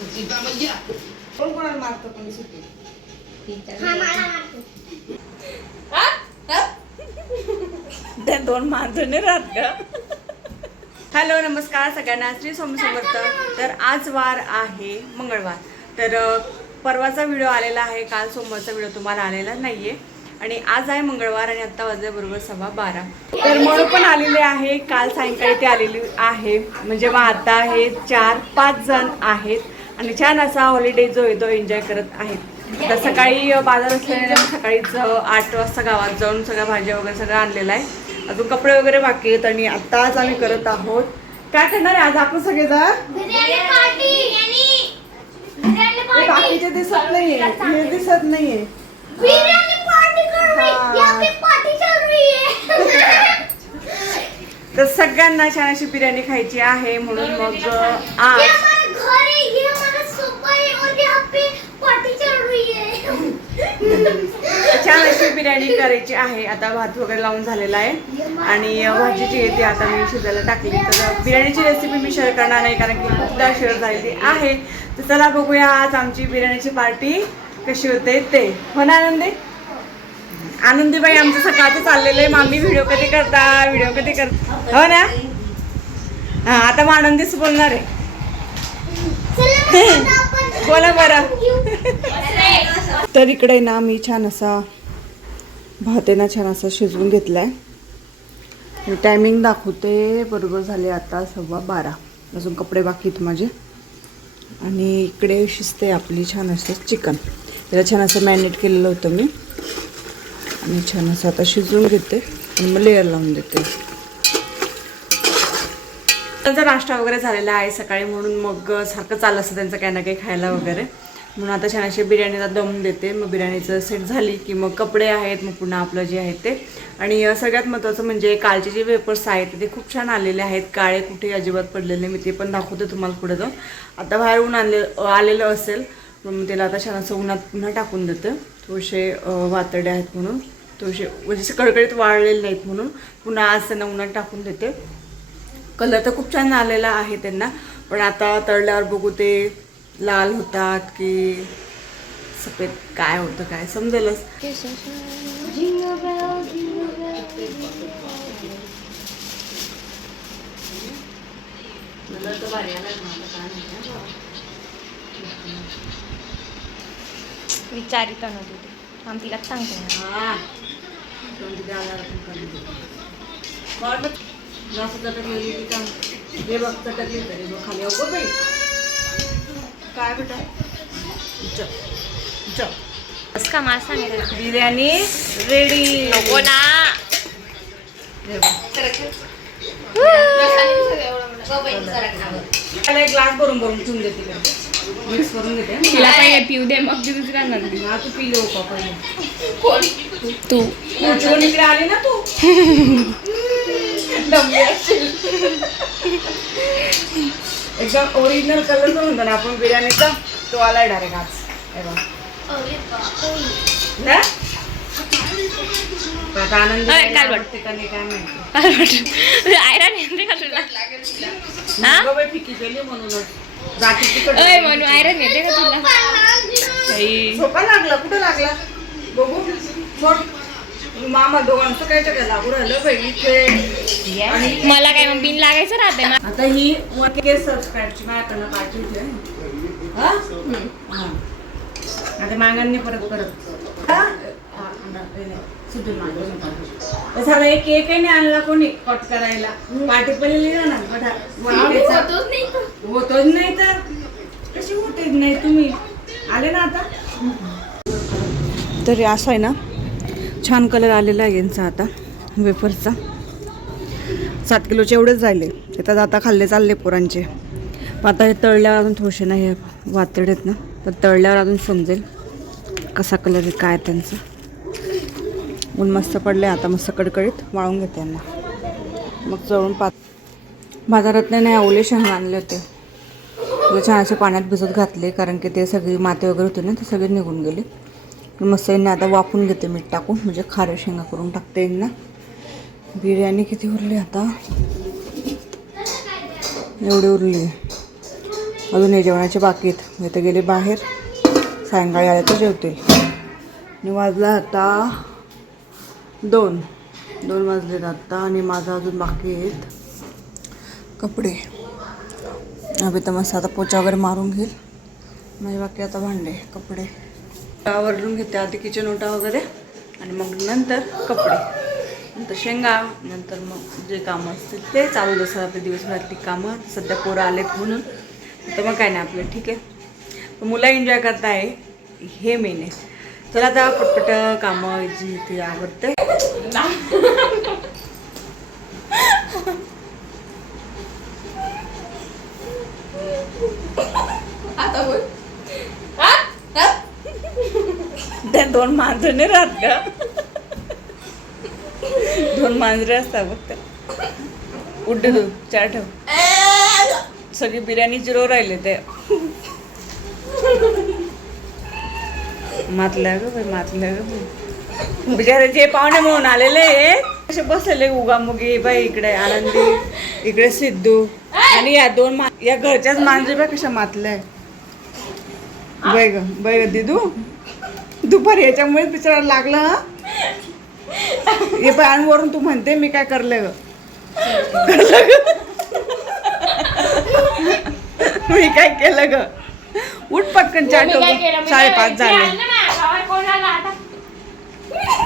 कोण कोणाला मारतो पण सुट्टी त्या दोन माणसं नाही राहत का? हॅलो नमस्कार सगळ्यांना, श्री स्वामी समर्थ. तर आज वार आहे मंगळवार. तर परवाचा व्हिडिओ आलेला आहे, काल सोमवारचा व्हिडिओ तुम्हाला आलेला नाहीये आणि आज आहे मंगळवार आणि आत्ता वाजले बरोबर 12:15. तर म्हणून पण आलेले आहे, काल सायंकाळी ते आलेली आहे. म्हणजे मग आता हे 4-5 जण आहेत आणि छान असा हॉलिडे जो आहे तो एन्जॉय करत आहेत. तर सकाळी बाजार असल्याने सकाळीच 8 वाजता गावात जाऊन सगळ्या भाज्या वगैरे सगळं आणलेलं आहे. अजून कपडे वगैरे बाकी आहेत आणि आत्ताच आम्ही करत आहोत. काय करणार आहे आज आपण सगळेजण? बाकीचे दिसत नाहीये, हे दिसत नाहीये. तर सगळ्यांना छान अशी बिर्याणी खायची आहे म्हणून मग आज छान अशी बिर्याणी करायची आहे. आता भात वगैरे लावून झालेला आहे आणि भाजी जी आहे ती आता मी शिजायला टाकली. तर बिर्याणीची रेसिपी मी शेअर करणार नाही कारण की खूपदा शेअर झालेली आहे. तर चला बघूया आज आमची बिर्याणीची पार्टी कशी होते ते. हो ना आनंदी? आनंदीबाई आमचं सकाळचं चाललेलं आहे, मामी व्हिडिओ कधी करता. हो ना? हा आता मग आनंदीच बोलणार आहे. बोला बरं. तर इकडे ना मी छान असा भात आहे ना छान असा शिजवून घेतलाय. टायमिंग दाखवते बरोबर झाले आता 12:15. अजून कपडे बाकी आहेत माझे. आणि इकडे शिजते आपली छान असं चिकन. त्याला छान असं मॅरिनेट केलेलं होतं मी आणि छान असं आता शिजवून घेते आणि मग लेअर लावून देते. त्यांचा नाश्ता वगैरे झालेला आहे सकाळी म्हणून मग सारखं चाललं असतं त्यांचं काही ना काही खायला वगैरे. म्हणून आता छान अशी बिर्याणीला दम देते. मग बिर्याणीचं सेट झाली की मग कपडे आहेत, मग पुन्हा आपलं जे आहे ते. आणि सगळ्यात महत्त्वाचं म्हणजे कालचे जे वेपर्स आहेत ते खूप छान आलेले आहेत, काळे कुठे अजिबात पडलेले. मी ते पण दाखवते तुम्हाला पुढे जाऊन. आता बाहेरून आलेलं असेल मग त्याला आता छान असं उन्हात पुन्हा टाकून देते. थोडेसे वातडे आहेत म्हणून, थोडेसे म्हणजे कडकडीत वाळलेले नाहीत म्हणून पुन्हा आज त्यांना उन्हात टाकून देते. कलर तर खूप छान आलेला आहे त्यांना, पण आता तळल्यावर बघू ते लाल होतात की सफेद काय होतं काय समजेलच. विचारित नव्हती आम तिला सांगते हे बघ चटकली तरी बघ खाली अगो बाई काय बेटा. का मला सांगायला बिर्याणी रेडी. नको ना. एक ग्लास भरून ठेवून देते, मिक्स करून घेते. तिला पहिले पिऊ दे मग ती दुसऱ्या नंतर. हा तू पिलो का पहिले? तू इकडे आली ना तू. एकदम ओरिजिनल कलर जो म्हणतो ना आपण बिर्याणीचा तो आलाय डायरेक्ट आज. आता आनंद काय वाटते का नाही काय माहिती. आयरन येते का तुला? फिकी केली म्हणूनच म्हणून आयरन येते का तुला? झोपा लागला कुठं लागला बघू. मामा दोघांचं काय काय लागू राहिलं बहिणीचे. मला काय मग बिन लागायचं राहते. आता ही 1K सबस्क्राईबची माझ्याकडनं पाठवली आहे. आता मागांनी परत एक केक नाही आणला कोणी कट करायला. पाठी पडलेली ना होतच नाही तर कशी होते नाही. तुम्ही आले ना आता. तर असं आहे ना छान कलर आलेला आहे यांचा आता वेफरचा. 7 किलोचे एवढेच राहिले. येतात आता खाल्ले चालले पोरांचे. पण आता हे तळल्यावर अजून थोडेसे नाही हे वातडे आहेत ना, तर तळल्यावर अजून समजेल कसा कलर आहे काय त्यांचा. ऊन मस्त पडले आता, मस्त कडकडीत वाळून घेते यांना. मग जळून बाजारात नाही ओले शहाणे आणले होते, छान असे पाण्यात भिजत घातले कारण की ते सगळी माती वगैरे होती ना ते सगळे निघून गेले. मस्त यांना आता वाफून घेते मीठ टाकून, म्हणजे खारे शेंगा करून टाकते यांना. बिर्याणी किती उरली आता? एवढी उरली. अजून हे जेवणाचे बाकी आहेत. मी तर गेले बाहेर, सायंकाळी आले तर जेवतील. आणि वाजला आता 2 वाजलेत आत्ता. आणि माझा अजून बाकी आहेत कपडे. अभि तर मस्त आता पोचा वगैरे मारून घेईल. माझे बाकी आता भांडे कपडे आवरून घेते आधी, किचन ओटा वगैरे, आणि मग नंतर कपडे, नंतर शेंगा, नंतर मग जे कामं असतील ते चालू असतात आपले दिवसभरातली कामं. सध्या पोरं आलेत म्हणून तर मग काय नाही आपलं ठीक आहे. मुलं एन्जॉय करताय हे मेन आहे. चला आता पटपट कामं जी ती आवडते. आता बोल. त्या 2 मांजरे नाही राहत का? 2 मांजरे असतात फक्त. उड्डे 2 4 ठेव. सगळी बिर्याणी जिरो राहिले ते. मातलं ग बाई, मातलं ग बाई. बिचारे जे पाहुणे म्हणून आलेले असे बसलेले उगामुगी. बाई इकडे आनंदी, इकडे सिद्धू, आणि या 2 या घरच्याच मांजरी बाई कशा मातल्या. बाई ग दिदू, दुपारी याच्यामुळे बिचारा लागलं. हे पण वरून तू म्हणते मी काय करले ग, मी काय केलं ग. उठ पटकन, 4 टोकन 5:30 झाले.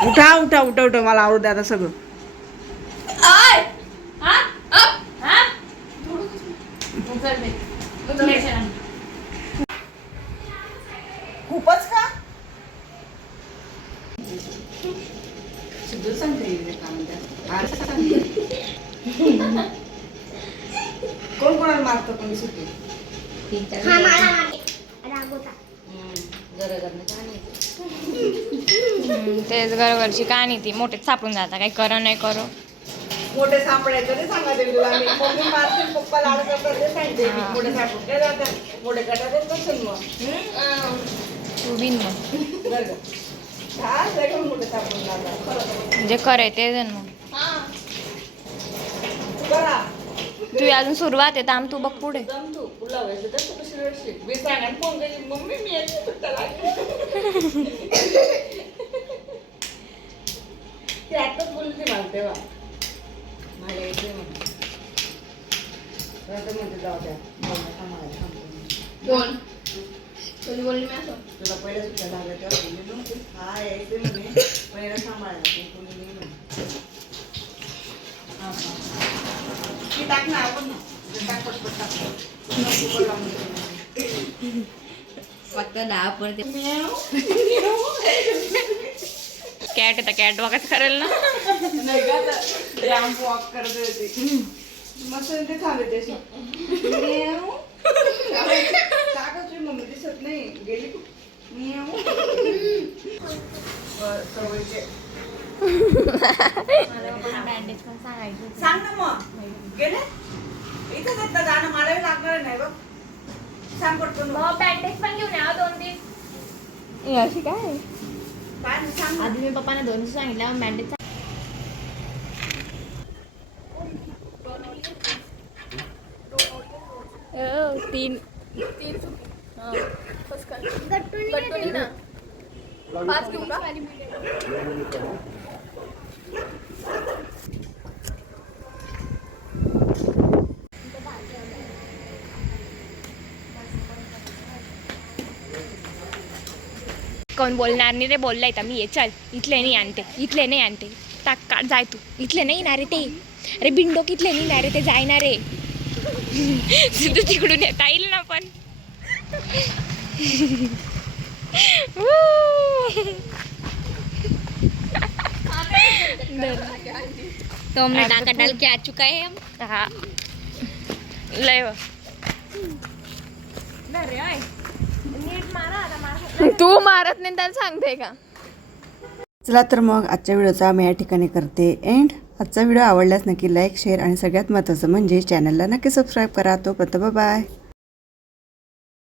उठा उठा उठा उठा, मला आवडू द्या आता सगळं. खूपच का कोण कोणाला मारतं कोणी सुट्टी. तेच गरगरची कहाणी ती. मोठेच सापून जाता, काही करो नाही करो. मोठे सापडायचं नाही सांगायचं तुला. मी मम्मी मारते, पप्पा लाड करतात ते सांगते. मोठे सापड काय जातात, मोठे करतात नसेल मग. तू बिन मग बरं का? हा सगळं मोठे सापडून जातात. जे करे ते जण मग. बरा तू अजून सुरुवात आहे, थांब तू बघ पुढे. दम तू पुला व्हायचं तर तू कशी रडशील. मी सांगायला फोन करेन मम्मी मी येते त्याला. ते आताच बोलली मला तेव्हा, मला यायचंय म्हणून. म्हणते जाऊ द्या, कोण कोणी बोलली मी असं? तुला पहिल्या सुट्ट्या लागल्या तेव्हा बोलली नव्हती. हा यायचंय म्हणे, पहिला सांभाळायला कोणी नाही म्हणे. ती टाक ना आपण ना, टाक पटपट टाक. फक्त 10 पडते. कॅट येतं, कॅट वॉकच करेल ना. नाही का तर रॅम्प वॉक करत होती मस्त. ते थांबते अशी. टाका तुझी मम्मी दिसत नाही गेली. बँडेज पण सांगायचं. सांग ना मग गेले इथंच एकदा जाणं मलाही लागणार नाही बघ. सांग पटकन. बँडेज पण घेऊन या 2 दिवस. अशी काय काय सांग ना. आधी मी पप्पाने 2 दिवस सांगितलं बँडेज. तीन ना 5 घेऊ का? कोण बोलणार नाही रे. बोललाय तर मी ये. चल इथले नाही आणते, इथले नाही आणते. टाक काढ जाय तू. इथले नाही ना रे ते. अरे बिंडोक इथले नाही ना रे ते, जायना रे. तू तिकडून येता येईल ना पण. तो हमने डाका डाल के आ चुका है हम. हाँ लय तू मारत नाही त्याला सांगते का. चला तर मग आजच्या व्हिडिओचा मी या ठिकाणी करते एंड. आजचा व्हिडिओ आवडल्यास नक्की लाईक शेअर आणि सगळ्यात महत्त्वाचं म्हणजे चॅनलला नक्की सबस्क्राईब करा. तोपर्यंत बाय.